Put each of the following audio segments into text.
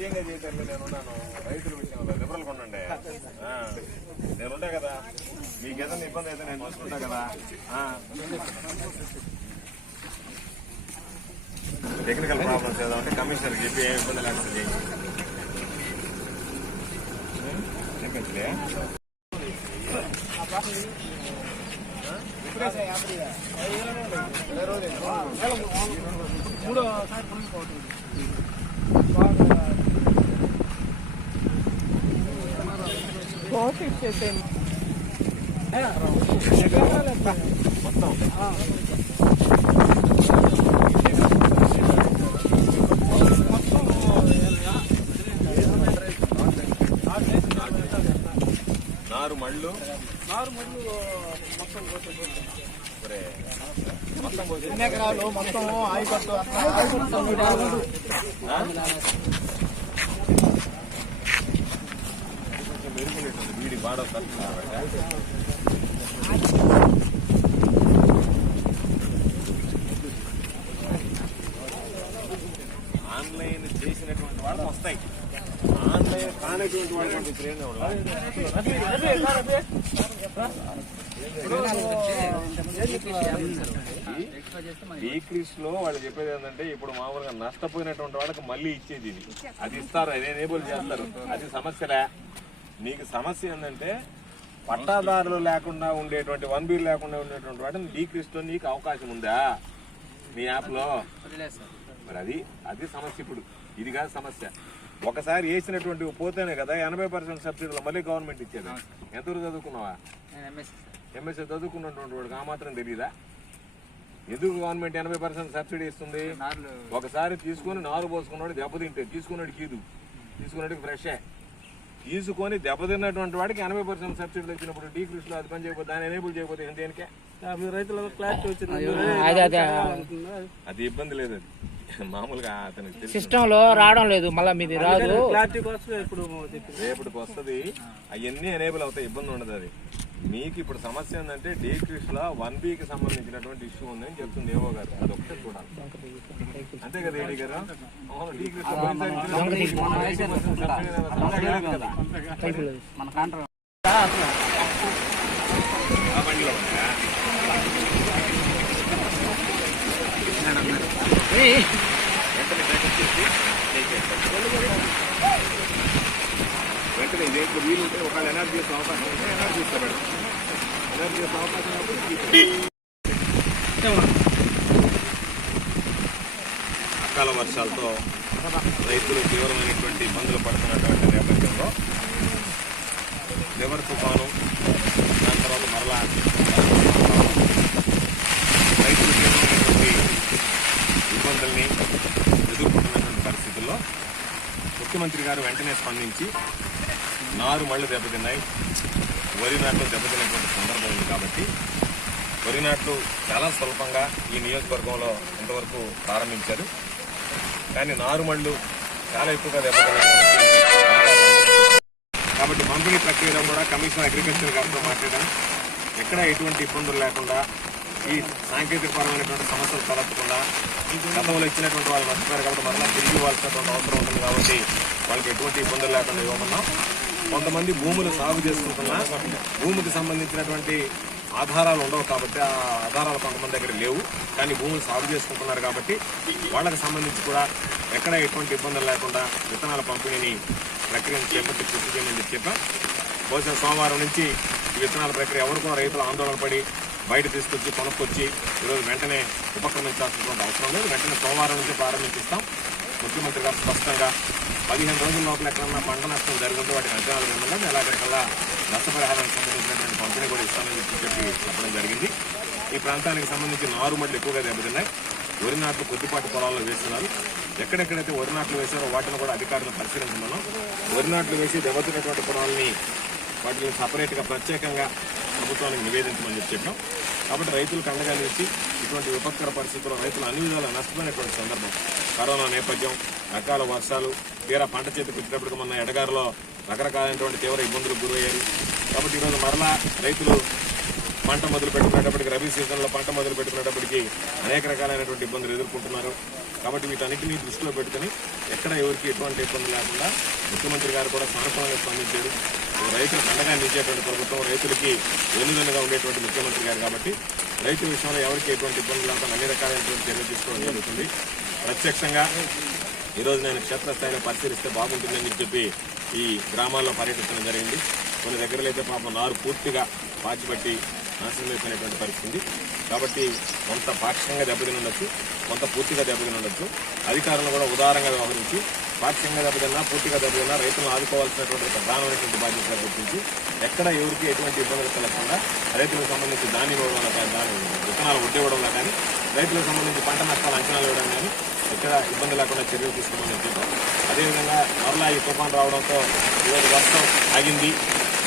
ధైర్యంగా చేశాను నేను నన్ను రైతుల విషయంలో లిబరల్గా ఉండండి నేను ఉంటా కదా. మీకు ఏదైనా ఇబ్బంది అయితే నేను చూసుకుంటా కదా. టెక్నికల్ ప్రాబ్లమ్స్ ఏదో అంటే కమిషనర్ చెప్పి ఏ ఇబ్బంది లేకుండా చెప్పండి మూడోసారి పురుగు పోతుంది బాగా కోట్ ఇచ్చేసేయండి. మొత్తం నారు మళ్ళు. నారు మళ్ళు మొత్తం ఆయకట్టు ఆయకట్టు కొంచెం మెరుగునేటుంది వీడి బాడ ఆన్లైన్ చేసినటువంటి వాళ్ళకి వస్తాయి. ఆన్లైన్ కానటువంటి వాళ్ళకి ఇప్పుడు డీక్రీస్లో వాళ్ళు చెప్పేది ఏంటంటే ఇప్పుడు మామూలుగా నష్టపోయినటువంటి వాళ్ళకి మళ్ళీ ఇచ్చేది ఇది. అది ఇస్తారు అది ఎనేబుల్ చేస్తారు. అది సమస్యలే. నీకు సమస్య ఏంటంటే పట్టాదారులు లేకుండా ఉండేటువంటి వన్ బీ లేకుండా ఉండేటువంటి వాటిని డీక్రీస్లో నీకు అవకాశం ఉందా? మీ యాప్లో? మరి అది అది సమస్య ఇప్పుడు. ఇది కాదు సమస్య. ఒకసారి వేసినటువంటి పోతేనే కదా ఎనభై పర్సెంట్ సబ్సిడీలో మళ్ళీ గవర్నమెంట్ ఇచ్చేది. ఎంతవరకు చదువుకున్నావా? ఎంఎస్సీ చదువుకున్నటువంటి వాడికి ఆ మాత్రం తెలియదా ఎందుకు గవర్నమెంట్ ఎనభై పర్సెంట్ సబ్సిడీ ఇస్తుంది? ఒకసారి తీసుకొని నారు పోసుకున్నాడు దెబ్బతింటే తీసుకున్నాడు కీదు తీసుకున్నాడికి ఫ్రెషే. తీసుకొని దెబ్బతిన్నటువంటి వాడికి ఎనభై పర్సెంట్ సబ్సిడీ తెచ్చినప్పుడు డీ కృష్ణలో అది పని చేయకపోతే దాన్ని ఎనేబుల్ చేయకపోతే దేనికే? మీ రైతులకు క్లారిటీ వచ్చింది. అదే అదే. అది ఇబ్బంది లేదు అది. మామూలుగా అతనికి సిస్టమ్లో రావడం లేదు మళ్ళీ మీది రాదు. క్లారిటీ కోసం ఇప్పుడు రేపటికి వస్తుంది. అవన్నీ ఎనేబుల్ అవుతాయి ఇబ్బంది ఉండదు అది. మీకు ఇప్పుడు సమస్య ఏంటంటే డీ క్రిష్లో వన్ బి కి సంబంధించినటువంటి ఇష్యూ ఉందని చెప్తుంది ఏవో గారు. అది ఒకటే చూడాలి అంతే కదా ఏడి గారు? అవును వెంటనే backup చేసి చేసేయండి. వెంటనే దేంట్లో వీలుంటే ఒకవేళ ఎనర్జీ చేసే అవకాశం ఉంటే ఎనర్జీ ఇస్తాడు ఎనర్జీ చేసే అవకాశం అకాల వర్షాలతో రైతులు తీవ్రమైనటువంటి ఇబ్బందులు పడుతున్నటువంటి నేపథ్యంలో లివర్ తుఫాను దాని తర్వాత మరలా రైతులు తీవ్రమైనటువంటి ఇబ్బందుల్ని ఎదుర్కొంటున్నటువంటి పరిస్థితుల్లో ముఖ్యమంత్రి గారు వెంటనే స్పందించి నారు మళ్ళీ దెబ్బతిన్నాయి. వరి నాట్లు దెబ్బతిన్నటువంటి సందర్భం ఉంది కాబట్టి వరి నాట్లు చాలా స్వల్పంగా ఈ నియోజకవర్గంలో ఇంతవరకు ప్రారంభించారు. కానీ నారుమళ్ళు చాలా ఎక్కువగా దెబ్బతిన్నాయి కాబట్టి పంపిణీ ప్రక్రియలో కూడా కమిషనర్ అగ్రికల్చర్ గారితో మాట్లాడాం. ఎక్కడ ఎటువంటి ఇబ్బందులు లేకుండా ఈ సాంకేతిక పరమైనటువంటి సమస్యలు తలెత్తకుండా గతంలో ఇచ్చినటువంటి వాళ్ళు నష్టపోయారు కాబట్టి మరలా తిరిగి ఇవ్వాల్సినటువంటి అవసరం ఉంటుంది కాబట్టి వాళ్ళకి ఎటువంటి ఇబ్బందులు లేకుండా ఇవ్వమన్నాం. కొంతమంది భూములు సాగు చేసుకుంటున్నా భూమికి సంబంధించినటువంటి ఆధారాలు ఉండవు కాబట్టి ఆ ఆధారాలు కొంతమంది దగ్గర లేవు. కానీ భూములు సాగు చేసుకుంటున్నారు కాబట్టి వాళ్ళకి సంబంధించి కూడా ఎక్కడ ఎటువంటి ఇబ్బందులు లేకుండా విత్తనాల పంపిణీని ప్రక్రియను చేపట్టి కృషి చేయమని చెప్పాం బహుశా సోమవారం నుంచి ఈ విత్తనాల ప్రక్రియ ఎవరికో రైతులు ఆందోళన పడి బయట తీసుకొచ్చి కొనుక్కొచ్చి ఈరోజు వెంటనే ఉపక్రమించాల్సినటువంటి అవసరం లేదు. వెంటనే సోమవారం నుంచి ప్రారంభించిస్తాం ముఖ్యమంత్రి గారు స్పష్టంగా పదిహేను రోజుల లోపల ఎక్కడన్నా పంట నష్టం జరుగుతుంటే వాటికి అంచనాలు వేయమన్నా ఎలాగరికల్లా నష్టపరిహారానికి సంబంధించినటువంటి పంపిణీ కూడా ఇస్తామని చెప్పి చెప్పడం జరిగింది. ఈ ప్రాంతానికి సంబంధించి మళ్ళీ ఎక్కువగా దెబ్బతిన్నాయి. వరి నాట్లు కొద్దిపాటి పొలాల్లో వేస్తున్నారు. ఎక్కడెక్కడైతే వరి నాట్లు వేశారో వాటిని కూడా అధికారులు పరిశీలించమన్నాం వరి నాట్లు వేసి దెబ్బతిన్నటువంటి పొలాలని వాటిని సపరేట్గా ప్రత్యేకంగా ప్రభుత్వానికి నివేదించమని చెప్పి చెప్పాం. కాబట్టి రైతులకు అండగా నిలిచి ఇటువంటి విపత్కర పరిస్థితుల్లో రైతులు అన్ని విధాలా నష్టపోయినటువంటి సందర్భం. కరోనా నేపథ్యం రకాల వర్షాలు తీరా పంట చేతికి వచ్చేటప్పటికి మొన్న ఎడగారిలో రకరకాలైనటువంటి తీవ్ర ఇబ్బందులకు గురయ్యారు. కాబట్టి ఈరోజు మరలా రైతులు పంట మొదలు పెట్టుకునేటప్పటికి రబీ సీజన్లో పంట మొదలు పెట్టుకునేటప్పటికి అనేక రకాలైనటువంటి ఇబ్బందులు ఎదుర్కొంటున్నారు. కాబట్టి వీటన్నిటినీ దృష్టిలో పెట్టుకుని ఎక్కడ ఎవరికి ఎటువంటి ఇబ్బంది లేకుండా ముఖ్యమంత్రి గారు కూడా సానుకూలంగా స్పందించారు. రైతుల అండగా నిలిచేటువంటి ప్రభుత్వం రైతులకి వెన్నుదన్నుగా ఉండేటువంటి ముఖ్యమంత్రి గారు కాబట్టి రైతు విషయంలో ఎవరికి ఎటువంటి ఇబ్బంది లేకుండా అన్ని రకాలైనటువంటి చర్యలు తీసుకోవడం జరుగుతుంది. ప్రత్యక్షంగా ఈరోజు నేను క్షేత్రస్థాయిలో పరిశీలిస్తే బాగుంటుందని చెప్పి ఈ గ్రామాల్లో పర్యటించడం జరిగింది. కొన్ని దగ్గరలో అయితే పాపం నారు పూర్తిగా పాచిపట్టి నాశనం అయిపోయినటువంటి పరిస్థితి. కాబట్టి కొంత పాక్షికంగా దెబ్బతిని ఉండొచ్చు కొంత పూర్తిగా దెబ్బతిని ఉండొచ్చు అధికారులు కూడా ఉదారంగా వ్యవహరించి పాక్షికంగా దెబ్బతిన్నా పూర్తిగా దెబ్బతిన్నా రైతులను ఆదుకోవాల్సినటువంటి ప్రధానమైనటువంటి బాధ్యతగా గుర్తించి ఎక్కడ ఎవరికి ఎటువంటి ఇబ్బందులు కలగకుండా రైతులకు సంబంధించి ధాన్యం ఇవ్వడంలో కానీ దాని విత్తనాలు వడ్డీ కానీ రైతులకు సంబంధించి పంట నష్టాలు అంచనాలు ఇవ్వడం కానీ ఎక్కడ ఇబ్బంది లేకుండా చర్యలు తీసుకోమని చెప్పాం అదేవిధంగా మరలా ఈ తుఫాన్ రావడంతో ఈరోజు వర్షం ఆగింది.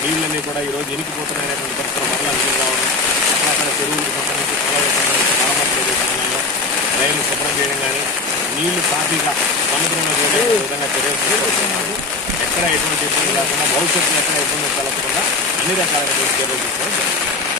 నీళ్ళన్నీ కూడా ఈరోజు ఇనికిపోతున్నాయనేటువంటి పరిస్థితులు మరలా నీళ్ళు రావడం అక్కడ చెరువులకు సంబంధించి కాలువలకు సంబంధించి మరమ్మతులు చేసే రైలు శుభ్రం చేయడం కానీ నీళ్ళు సాఫీగా సముద్రంలో చేసే విధంగా చర్యలు తీసుకోవాలి ఎక్కడ ఎటువంటి ఇబ్బంది లేకుండా భవిష్యత్తులో ఎక్కడ ఇబ్బంది కలగకుండా అన్ని రకాలైనటువంటి చర్యలు తీసుకోవడం జరుగుతుంది